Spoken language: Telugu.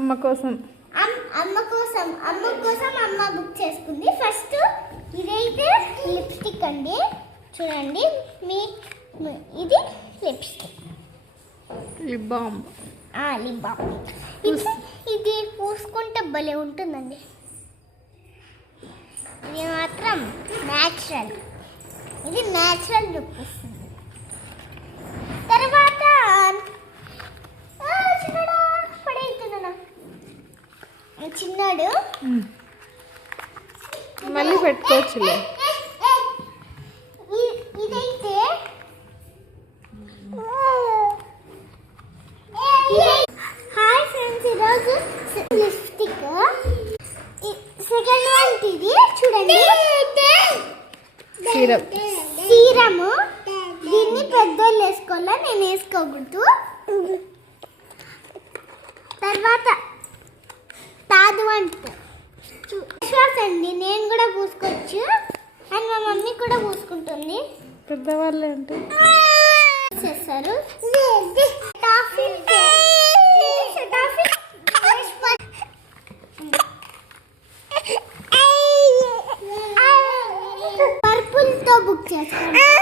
అమ్మ కోసం అమ్మ బుక్ చేసుకుంది. ఫస్ట్ ఇదైతే లిప్స్టిక్ అండి, చూడండి. ఇది lipstick, lip balm. Lip balm. ఇది పూసుకుంటే భలే ఉంటుందండి. ఇది మాత్రం న్యాచురల్, ఇది న్యాచురల్ లుక్ ఇస్తుంది. తర్వాత చిన్నాడు మళ్ళీ పెట్టుకోవచ్చులే. ఇదైతే హాయ్ ఫ్రెండ్స్, ఈరోజు లిప్స్టిక్ సెకండ్ వన్ ఇది చూడండి. సీరము దీన్ని పెద్దోళ్ళు వేసుకోవాలా, నేను వేసుకోకూడదు. తర్వాత తాదు అంటే విశ్వాస అండి, నేను కూడా పూసుకోవచ్చు అండ్ మా మమ్మీ కూడా పూసుకుంటుంది. పెద్దవాళ్ళే అంటే చేస్తారు. పర్పుల్ తో బుక్ చేస్తాను.